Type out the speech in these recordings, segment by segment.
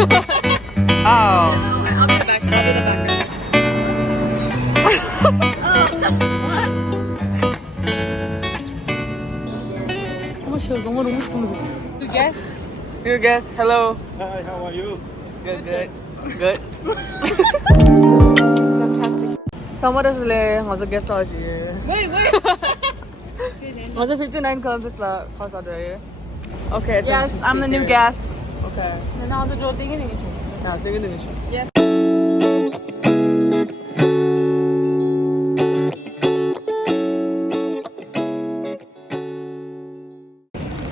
Oh. I'll be the back. I'll be the background. What? You guessed? You guess. Hello. Hi, how are you? Good, good. Good. Summer'le 어제 guess하지. Wait. 어제 59 Columbus la 가사들. Okay. Yes, I'm the new guest. Okay. 나도 저 되게 줘. 야, 되게 되게. Yes.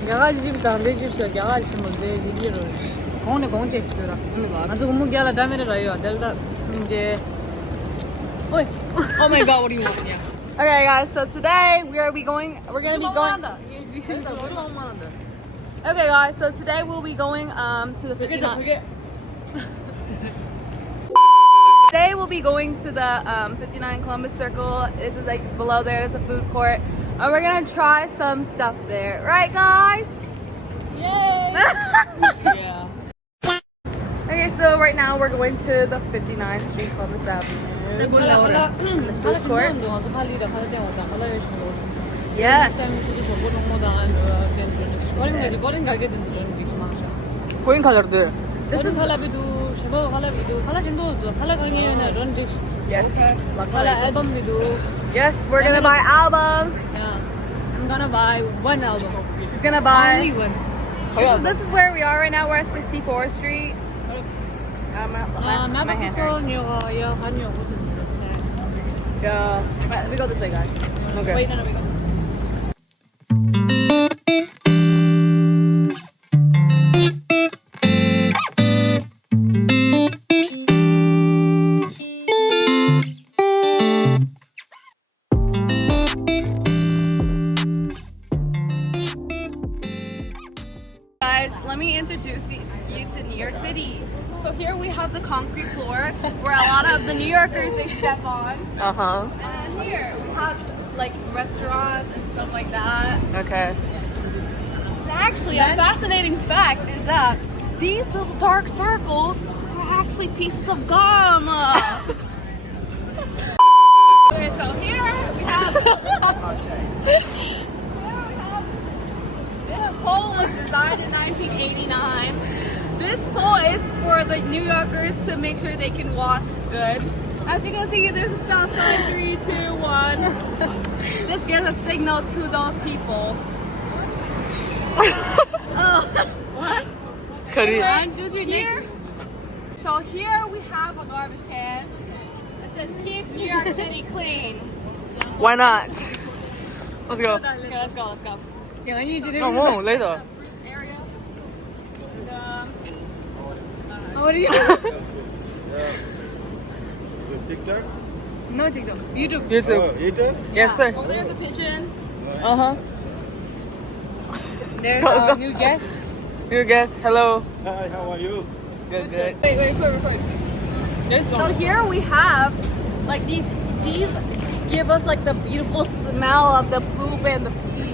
양아지 집이다. 내 집이야. 양아지 뭐 내 집이로. 공제 들어. 아주 공무기하라 다음에라요. 델다 이제. Oh my god, what do you want? Yeah. Okay, guys. So today we're gonna be going. Okay, guys. So today we'll be going to the 59. Today we'll be going to the 59 Columbus Circle. This is like below there. There's a food court, and we're gonna try some stuff there. Right, guys? Yay! Yeah. Okay, so right now we're going to the 59th Street Columbus Avenue. Food court. Yes. Green color'dı. This is Yes. Yes, we're gonna buy albums. I'm gonna buy one album. She's gonna buy. Only one. This is where we are right now. We're at 64th Street. My hand hurts. Yeah. We go this way, guys. Okay. Wait, no, we go. Guys, let me introduce you to New York City. So here we have the concrete floor where a lot of the New Yorkers they step on. Uh-huh. And here we have like restaurants and stuff like that. Okay. And actually, a fascinating fact is that these little dark circles are actually pieces of gum. Okay, so here we have this pole was designed in 1989. This pole is for the New Yorkers to make sure they can walk good. As you can see, there's a stop sign 3, 2, 1. This gives a signal to those people. What? One, two, three, Here, so here we have a garbage can that says keep New York City clean. Why not? Let's go. Okay, let's go. Yeah, I need you to No, whoa, later. Area. What are you? TikTok? No, TikTok. YouTube. YouTube. Oh, YouTube? Yes, sir. Oh, there's a pigeon. Uh-huh. There's Go, a go. new guest. You guess. Hello. Hi, how are you? Good, good. Wait, record. There's So one. here we have like these give us like the beautiful smell of the poop and the pee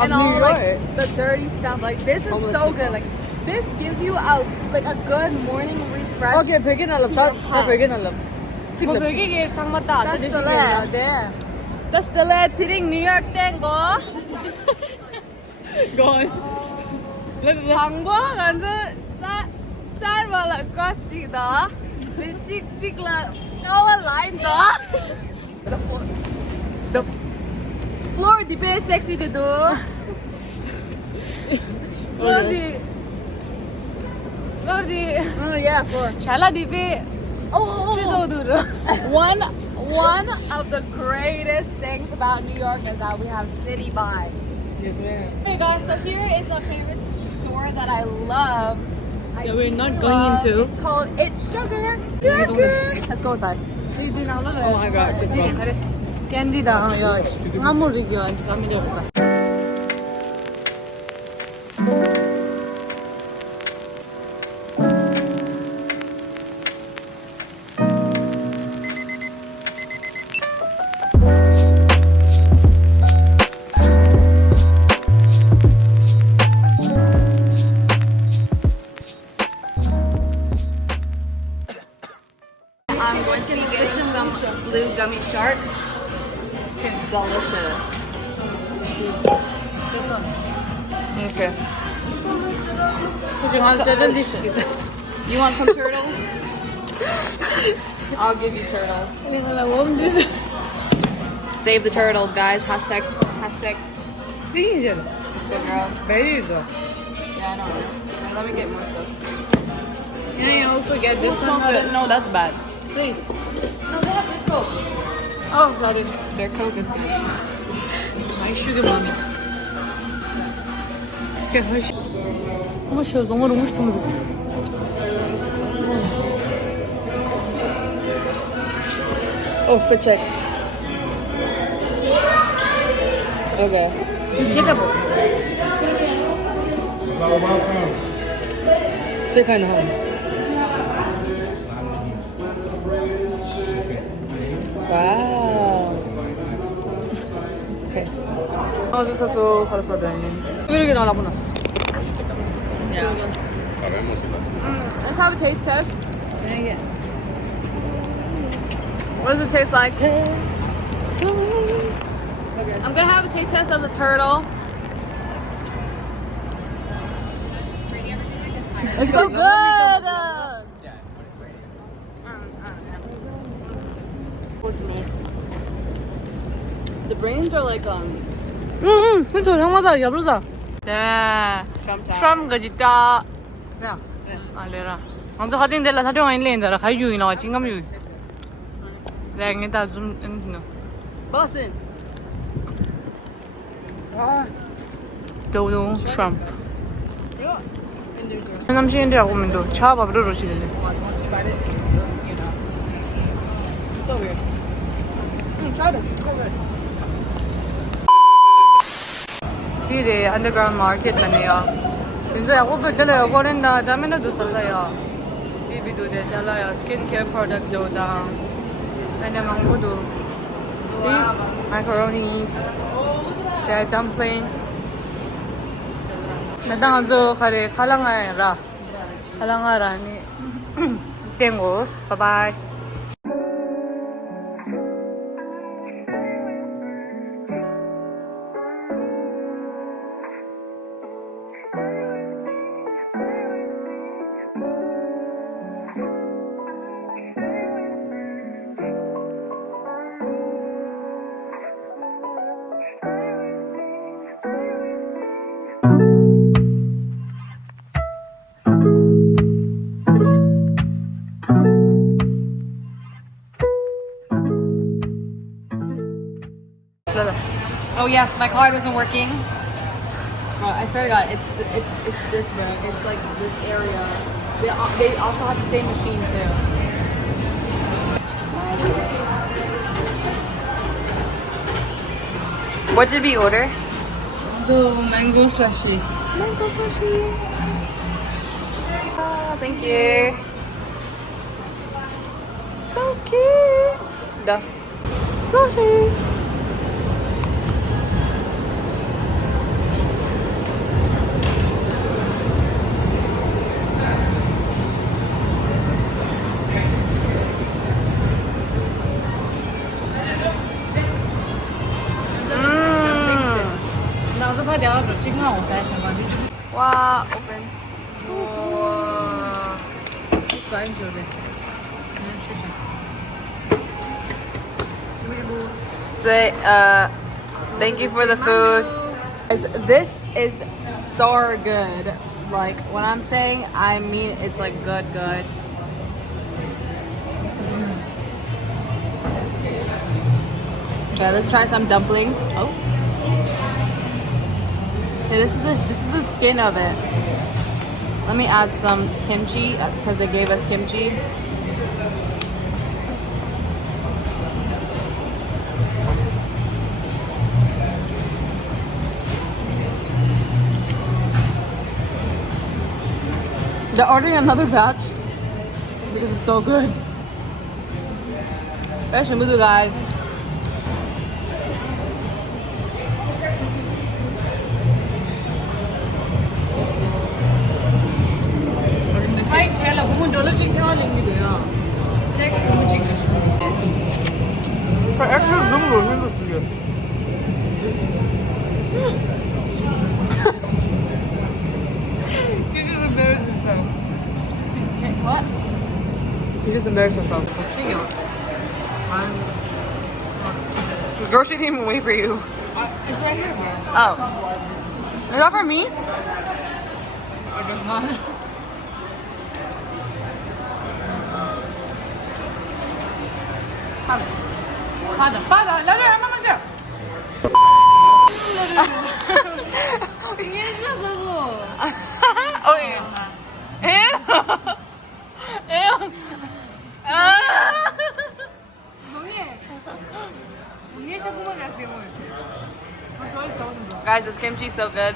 and New all like York. the dirty stuff. Like this is so good. Like this gives you a good morning refresh. Okay, begin alım. 다 begin alım. 뭐 별게 상 맞다. That's the lad. That's the lad hitting New York tango. Gone. 방법은 쌀벌 것이다. 찍찍라 까와 라인다. The floor the best sexy to do. Floor yeah, floor. 샬라 디베. One of the greatest things about New York is that we have city vibes. Hey guys, so here is a favorite store that I love. Yeah, we're not going into. It's called It's Sugar. Let's go inside. Oh my god, this one. 캔디다. 야, 아무리 이거 안 가면 될까? going to be getting some blue gummy sharks. Delicious. Okay. You want some turtles? I'll give you turtles. Save the turtles, guys. Hashtag. Vegan. Let's go, girl. Very good. Yeah, I know. Right, let me get more stuff. Can I also get this one? No, that's bad. Please. No, they have good Coke. Oh, got it. Their Coke is good. My sugar mommy. 맛있어. 너무 맛있어. Oh, fit check. Okay. Shit kind of hummus. Wow. Okay. 어디서 가르쳐 줘. 이렇게 나보났어. Yeah. Sabemos. Let's have a taste test. Yeah. What does it taste like? So. Okay. I'm gonna have a taste test of the turtle. It's so good. The brains are like 그래서 상마다 야블다. 네. 트럼 가지다. 야. 알레라. 먼저 가진 데라 사정 안 렌다라 가유이 나와 진감유. 내가 좀 응. Boston. 도노 트럼프. 남신인데 하고 면도 차 밥으로 로시는데. So weird. Try this. It's so good. 이래 underground market 만이야. 진짜 야구부 때려 거린다. 자면도 썼어요. 비비도 되잖아요. 스킨케어 프로덕트도 다. 아니 망고도. See? Macaronis. 자 dumpling. 나당아서 가래 칼랑아라. 칼랑아라니. 땡고스. 바이바이. Oh yes, my card wasn't working. Oh, I swear to God, it's this bro. It's like this area. They also have the same machine too. What did we order? The mango slushy. Mango slushy. Oh, thank you. So cute. The sushi. Wow, open. Say, thank you for the food. This is so good. Like, when I'm saying, I mean it's like good. Okay, let's try some dumplings. Oh. Okay, this is the skin of it. Let me add some kimchi because they gave us kimchi. They're ordering another batch because it's so good. Fresh and blue, guys. Next, For extra zoom, here's this video. She just embarrassed herself. What? He just embarrassed herself. Girl, she didn't even wait for you. It's right here, bro. Oh. Is that for me? I guess not. 받아. 나를 한 번만 줘. 이게 해주셔서. 오케이. 에요. Guys, this kimchi's so good.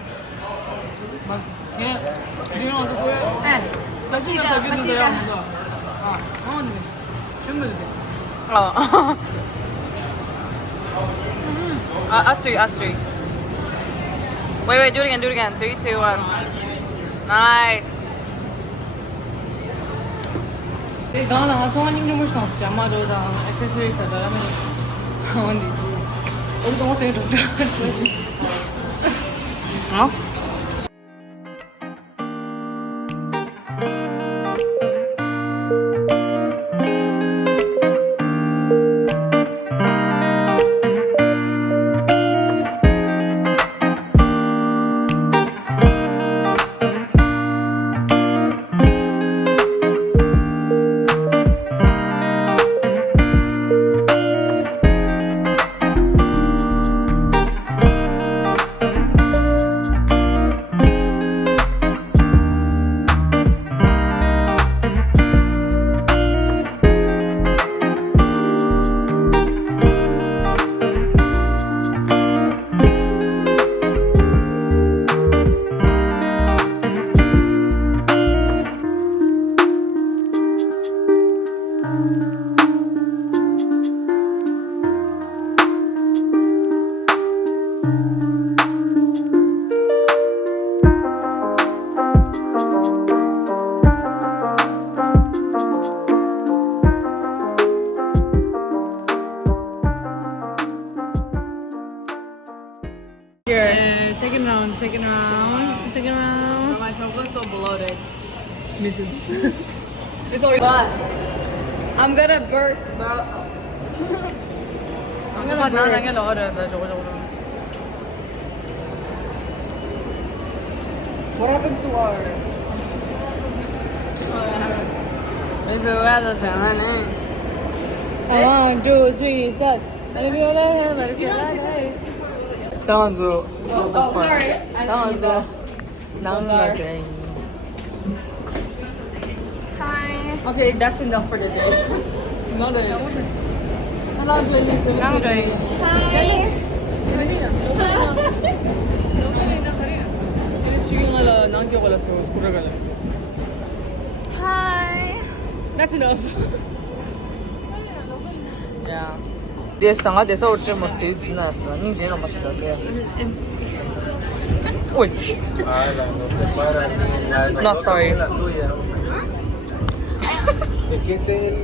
Oh. Us three. Wait, do it again. 3, 2, 1. Nice. 나는 성환님 좀 볼수 없지. 아마도 나 액세서리 사다라면 언니 어디서 왔어 이랬어. 어? Second round. My tongue so bloated. Me too. It's already bust. I'm gonna burst, bro. I'm gonna burst. What happened to our? If you had a fan, 1, 2, 3, 4. 당한주. Oh, sorry. 당한주. 나은가게. Hi. Okay, that's enough for the day. Another. Another Lisa. Hi. Hi. That's enough. Yeah. This tanga desa urche mo se nasa. Ni jeno machidake. Uy. No, sorry. Es que este es el